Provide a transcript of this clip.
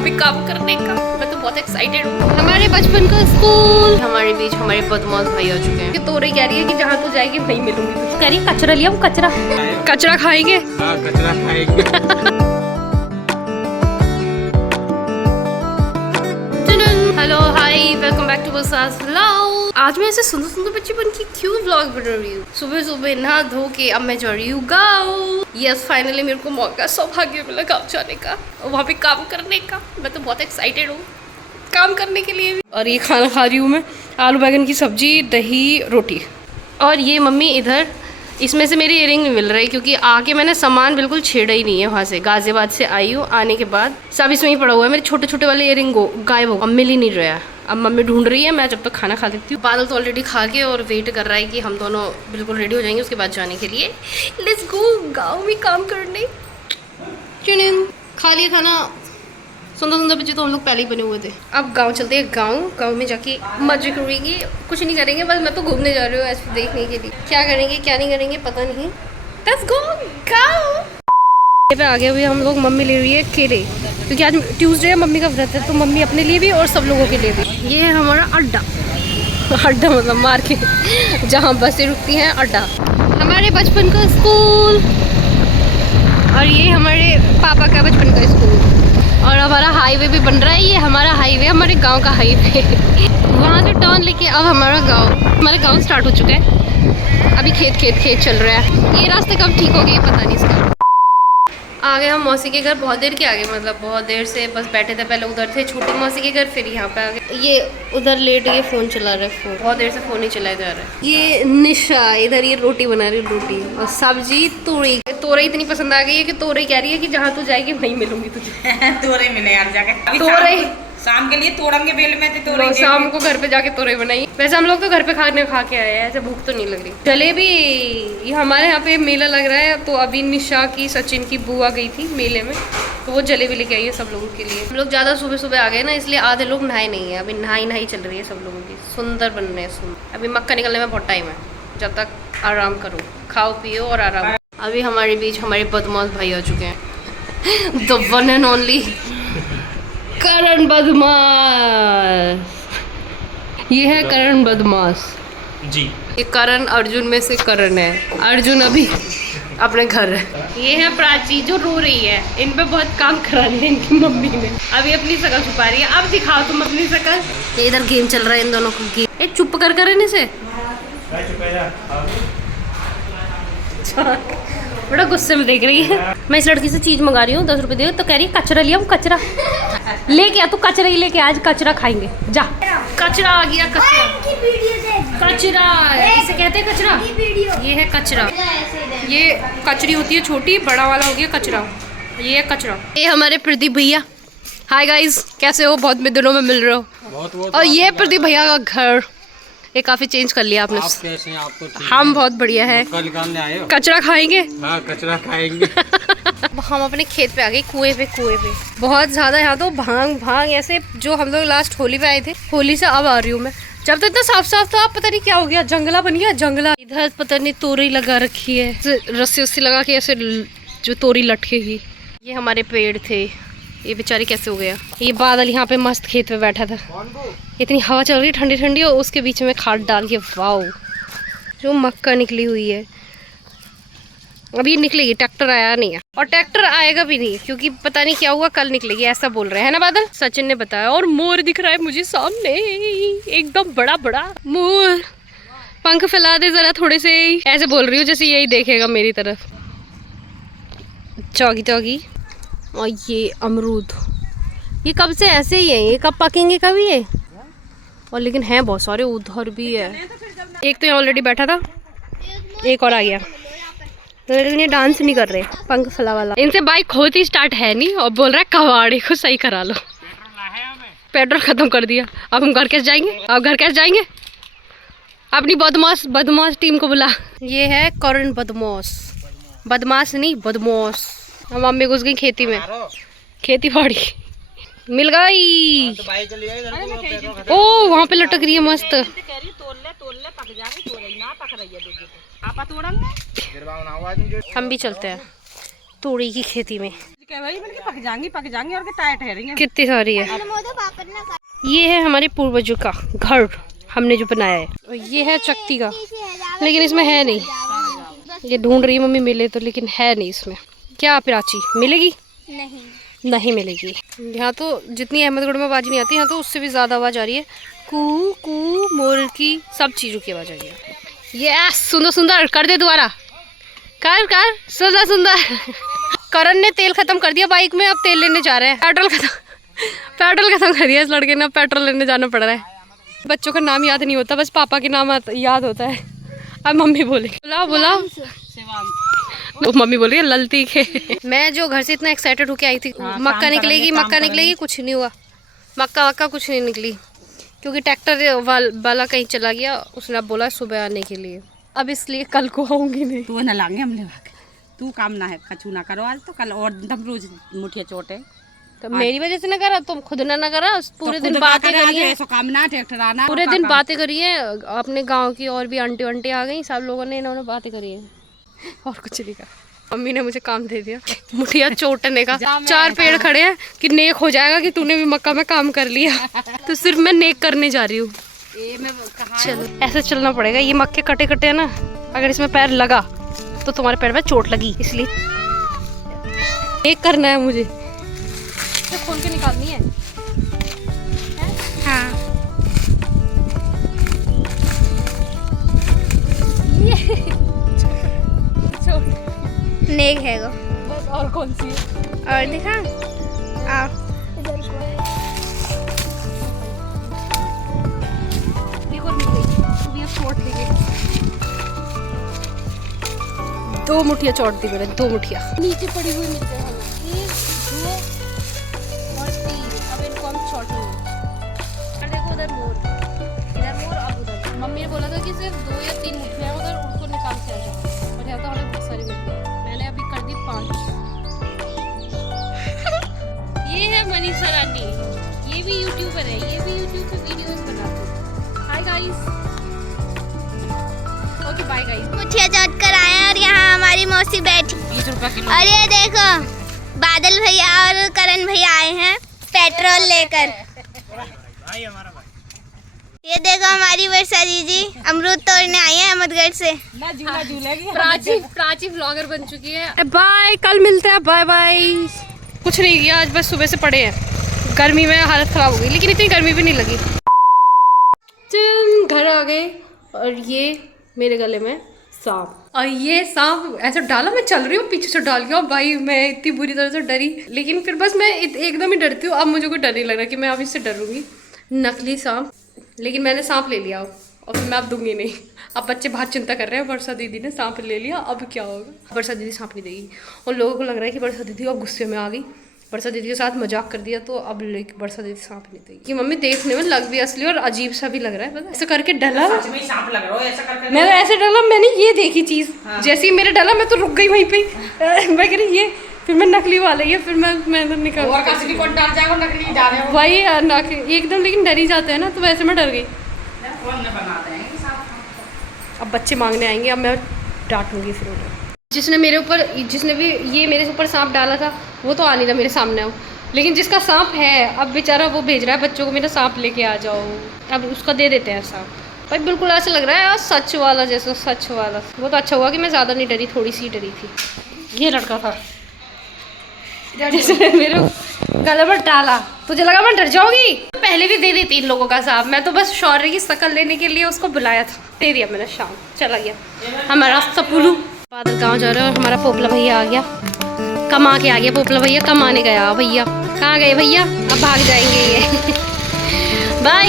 वहाँ पे काम करने का। मैं तो बहुत एक्साइटेड हूँ। हमारे बचपन का स्कूल, हमारे बीच हमारे बदमाश भाई आ चुके हैं। तो रही कह रही है कि जहाँ तू जाएगी वहीं मिलूंगी। कह रही है कचरा लिया, कचरा कचरा खाएंगे। कचरा खाएंगे। Hello hi, welcome back to बसास व्लॉग। आज मैं ऐसे सुंदर सुंदर बच्ची बन के क्यों व्लॉग बना रही हूँ। सुबह सुबह नहा धो के अब मैं जा रही हूँ गाँव। यस, फाइनली मेरे को मौका सौभाग्य मिला गाँव जाने का, वहाँ पे काम करने का। मैं तो बहुत एक्साइटेड हूँ काम करने के लिए भी। और ये खाना खा रही हूँ मैं, आलू बैगन की सब्जी, दही, रोटी। और ये मम्मी इधर, इसमें से मेरी इयरिंग नहीं मिल रही क्योंकि आके मैंने सामान बिल्कुल छेड़ा ही नहीं है। वहाँ से गाजियाबाद से आई हूँ, आने के बाद सब इसमें ही पड़ा हुआ है। मेरे छोटे छोटे वाले इयरिंग गायब हो, अब मिल ही नहीं रहा है। अब मम्मी ढूंढ रही है, मैं जब तक खाना खा लेती हूँ। बादल तो ऑलरेडी खा के और वेट कर रहा है कि हम दोनों बिल्कुल रेडी हो जाएंगे उसके बाद जाने के लिए। लेट्स गो गाँव में काम करने। खा लिया खाना, सुंदर सुंदर बच्चे तो हम लोग पहले ही बने हुए थे। अब गांव चलते हैं। गांव में जाके मजे करेंगे। कुछ नहीं करेंगे, बस मैं तो घूमने जा रही हूँ ऐसे देखने के लिए। क्या करेंगे क्या नहीं करेंगे पता नहीं। लेट्स गो गांव पे आ गए हुए हम लोग। मम्मी ले रही है केले क्योंकि आज ट्यूसडे है, मम्मी का व्रत है, तो मम्मी अपने लिए भी और सब लोगों के लिए भी। ये है हमारा अड्डा। अड्डा मतलब मार्केट जहाँ बसें रुकती हैं, अड्डा। हमारे बचपन का स्कूल और ये हमारे पापा का बचपन का स्कूल। और हमारा हाईवे भी बन रहा है। ये हमारा हाईवे, हमारे गांव का हाईवे। वहाँ से टर्न लेके अब हमारा गांव स्टार्ट हो चुका है। अभी खेत चल रहा है। ये रास्ते कब ठीक हो गए पता नहीं इसका। आ गए हम मौसी के घर, बहुत देर के आ गए, मतलब बहुत देर से बस बैठे थे। पहले उधर थे छोटी मौसी के घर, फिर यहाँ पे आ गए। ये उधर लेट के फ़ोन चला रहा है, फ़ोन बहुत देर से फ़ोन ही चलाया जा रहा है। ये निशा इधर ये रोटी बना रही है, रोटी और सब्जी। तोरई इतनी पसंद आ गई है कि तोरई कह रही है कि जहाँ तू जाएगी वहीं मिलूंगी तुझे। तोरई मिले यार जाके। तोरई शाम के लिए तोड़ेंगे बेल में थे तोरई। शाम को घर पे जाके तोरई बनाई। वैसे हम लोग तो घर पे खाने खा के आए हैं, ऐसे भूख तो नहीं लग रही। जलेबी, ये हमारे यहाँ पे मेला लग रहा है, तो अभी निशा की सचिन की बुआ गई थी मेले में, तो वो जलेबी लेके आई है सब लोगों के लिए। हम लोग ज़्यादा सुबह सुबह आ गए ना, इसलिए आधे लोग नहाए नहीं है। अभी नहाई चल रही है सब लोगों की। सुंदर बन रहे हैं सुंदर। अभी मक्का निकलने में बहुत टाइम है, जब तक आराम करो, खाओ पियो और आराम। अभी हमारे बीच हमारे बदमाश भाई आ चुके हैं। द वन एंड ओनली करण बदमाश। ये है करण बदमाश जी। ये करण अर्जुन में से करण है। अर्जुन अभी अपने घर है। ये है प्राची जो रो रही है। इन पे बहुत काम करा लिया इनकी मम्मी ने। अभी अपनी शकल छुपा रही है। अब दिखाओ तुम अपनी शकल। ये इधर गेम चल रहा है इन दोनों को। गेम ये चुप कर इन्हें से। बड़ा गुस्से में देख रही है। मैं इस लड़की से चीज मंगा रही हूँ, 10 रुपए दे, तो कह रही है कचरा लिया, कचरा लेके आ। तू कचरा ही लेके आज कचरा खाएंगे जा। कचरा आ गया, कचरा इसे कहते हैं कचरा। ये है कचरा। ये कचरी होती है छोटी, बड़ा वाला हो गया कचरा। ये है कचरा। ये हमारे प्रदीप भैया। हाय गाइस, कैसे हो? बहुत दिनों में मिल रहे हो। बहुत और ये प्रदीप भैया का घर, ये काफी चेंज कर लिया आपने। आप कैसे हैं? आप तो ठीक हम बहुत बढ़िया है। कल निकालने आए हो? कचरा खाएंगे। हाँ, कचरा खाएंगे। हम अपने खेत पे आ गए, कुएं पे बहुत ज्यादा। यहाँ तो भांग ऐसे, जो हम लोग लास्ट होली पे आए थे, होली से अब आ रही हूँ मैं। जब तो इतना साफ साफ था, अब पता नहीं क्या हो गया, जंगला बन गया जंगला। इधर पता नहीं तोरी लगा रखी है, रस्सी उस्सी लगा के ऐसे जो तोरी लटकेगी। ये हमारे पेड़ थे, ये बेचारी कैसे हो गया। ये बादल यहाँ पे मस्त खेत पे बैठा था, इतनी हवा चल रही ठंडी ठंडी, और उसके बीच में खाद डाल के वाओ जो मक्का निकली हुई है। अभी निकलेगी, ट्रैक्टर आया नहीं है और ट्रैक्टर आएगा भी नहीं क्योंकि पता नहीं क्या हुआ, कल निकलेगी ऐसा बोल रहे हैं ना बादल। सचिन ने बताया। और मोर दिख रहा है मुझे सामने, एकदम बड़ा बड़ा मोर। पंख फैला दे जरा थोड़े से, ऐसे बोल रही हूँ जैसे यही देखेगा मेरी तरफ। चौगी। और ये अमरूद, ये कब से ऐसे ही है, ये कब पकेंगे कभी ये। और लेकिन हैं बहुत सारे, उधर भी है। एक तो यहाँ ऑलरेडी बैठा था, एक और आ गया, लेकिन ये डांस नहीं कर रहे, पंख फैला वाला। इनसे बाइक होती स्टार्ट है नहीं, और बोल रहा है कबाड़ी को सही करा लो। पेट्रोल खत्म कर दिया। अब हम घर कैसे जाएंगे? अब घर कैसे जाएंगे? अपनी बदमाश टीम को बुला। ये है करण बदमाश नहीं बदमाश। हम मम्मी घुस गई खेती में, खेती बाड़ी मिल गई। ओ वहाँ पे लटक रही है मस्त। हम भी चलते हैं। तोड़ी की खेती में क्या भाई बल्कि पक जाएंगी और के टायर ठहरेंगे। कितनी सारी है। ये है हमारे पूर्वजों का घर, हमने जो बनाया है। और ये है चक्ती का, लेकिन इसमें है नहीं। ये ढूंढ रही है मम्मी मिले तो, लेकिन है नहीं इसमें। क्या प्राची मिलेगी? नहीं मिलेगी। यहाँ तो जितनी अहमदगढ़ में आवाज़ नहीं आती, यहाँ तो उससे भी ज़्यादा आवाज़ आ रही है। कू कू मोर की, सब चीज़ों की आवाज़ आ रही है। ये सुंदर सुंदर कर दे दोबारा, कर सुंदर सुंदर। करण ने तेल खत्म कर दिया बाइक में, अब तेल लेने जा रहे हैं। पेट्रोल खत्म कर दिया इस लड़के ने, अब पेट्रोल लेने जाना पड़ रहा है। बच्चों का नाम याद नहीं होता, बस पापा के नाम याद होता है। अब मम्मी बोले बुला तो मम्मी बोल रही है ललती के। मैं जो घर से इतना एक्साइटेड होके आई थी, मक्का निकलेगी, कुछ नहीं हुआ। मक्का कुछ नहीं निकली, क्योंकि ट्रैक्टर वाला कहीं चला गया। उसने अब बोला सुबह आने के लिए, अब इसलिए कल को आऊंगी नहीं। तू न लाएंगे हमने, तू काम ना है, कछु ना करो आज तो, कल और दम रोज मुठिया चोट है। तो मेरी वजह से ना करा, तुम खुद ना करा। पूरे दिन बातें करिए, काम ना ट्रैक्टर आना, पूरे दिन बातें करिए। अपने गांव की और भी आंटी आ गई, सब लोगों ने इन्होंने बातें करी है, और कुछ नहीं करा। मम्मी ने मुझे काम दे दिया मुठिया चोटने का। 4 पेड़ खड़े हैं कि नेक हो जाएगा कि तूने भी मक्का में काम कर लिया। तो सिर्फ मैं नेक करने जा रही हूँ। चलो ऐसे चलना पड़ेगा। ये मक्के कटे है ना, अगर इसमें पैर लगा तो तुम्हारे पैर में चोट लगी, इसलिए नेक करना है मुझे। खोल के निकालनी है। हाँ नेक है वो। बस और कौन सी है? और दिखा दो मुठिया चोट दी मैंने, 2 मुठिया नीचे पड़ी हुई मिलते हैं। 1 2 और 3। अब इनको हम चोट लेंगे। देखो उधर मोर, अब उधर। मम्मी ने बोला था कि सिर्फ 2 या 3 मुठिया उधर, उनको निकाल के आ जाओ। और यहाँ तो हमें बहुत सारी मुठिया, मैंने अभी कर दी 5। ये है मनीषा रानी, ये भी यूट्यूबर है, ये भी यूट्यूब पे वीडियोस बनाती है। Hi guys, okay bye guys. मुठिया चोट कर आए हैं और यहाँ हमारी मौसी बैठी। 20 रुपए किलो। और ये देखो बादल भैया और करण भैया आए हैं पेट्रोल लेकर। ये देखो हमारी वर्षा दीदी अमरूद तोड़ने आई है अहमदगढ़ से। प्राची व्लॉगर बन चुकी है। बाय, कल मिलते हैं, बाय बाय। कुछ नहीं किया आज, बस सुबह से पड़े हैं। गर्मी में हालत खराब हो गई, लेकिन इतनी गर्मी भी नहीं लगी। घर आ गए और ये मेरे गले में सांप, और ये सांप ऐसा डाला, मैं चल रही हूँ पीछे से डाल गया। भाई मैं इतनी बुरी तरह से डरी, लेकिन फिर बस मैं एकदम ही डरती हूँ। अब मुझे कोई डर नहीं लग रहा कि मैं अब इससे डरूंगी। नकली सांप, लेकिन मैंने सांप ले लिया और फिर मैं अब दूंगी नहीं। अब बच्चे बहुत चिंता कर रहे हैं, वर्षा दीदी ने सांप ले लिया, अब क्या होगा। वर्षा दीदी सांप नहीं देगी, और लोगों को लग रहा है कि वर्षा दीदी अब गुस्से में आ गई, वर्षा दीदी के साथ मजाक कर दिया, तो अब वर्षा दीदी सांप नहीं देगी। कि मम्मी देखने में लग भी असली और अजीब सा भी लग रहा है, पता ऐसा करके डला। सच में सांप लग रहा है, ऐसा करके मैं ऐसे डला, मैंने ये देखी चीज़। हाँ। जैसे ही मेरे डला मैं तो रुक गई वहीं पे। मैं कह रही ये, फिर मैं नकली वाला ही है, फिर मैं निकल और कसरी कौन डर जाएगा, नकली डाले हो वही एकदम, लेकिन डर ही जाते हैं ना, तो वैसे मैं डर गई। अब बच्चे मांगने आएंगे, अब मैं डांटूंगी फिर उन्हें। जिसने भी ये मेरे ऊपर सांप डाला था, वो तो आ नहीं रहा मेरे सामने हो, लेकिन जिसका सांप है अब बेचारा वो भेज रहा है बच्चों को, मेरा सांप लेके आ जाओ। अब उसका दे देते हैं सांप। भाई बिल्कुल ऐसा लग रहा है सच वाला, जैसा सच वाला। वो तो अच्छा हुआ कि मैं ज़्यादा नहीं डरी, थोड़ी सी डरी थी। ये लड़का था जिसने मेरे गले पर डाला, तुझे लगा मैं डर जाऊंगी? पहले भी दे देती इन लोगों का सांप, मैं तो बस शौर्य की शक्ल लेने के लिए उसको बुलाया था, दे दिया मैंने। शाम चला गया हमारा सपुलू। बादल गाँव जा रहे हैं और हमारा पोपला भैया आ गया, कमा के आ गया। पोपला भैया कमाने गया। भैया कहाँ गए भैया? अब भाग जाएंगे ये। बाय।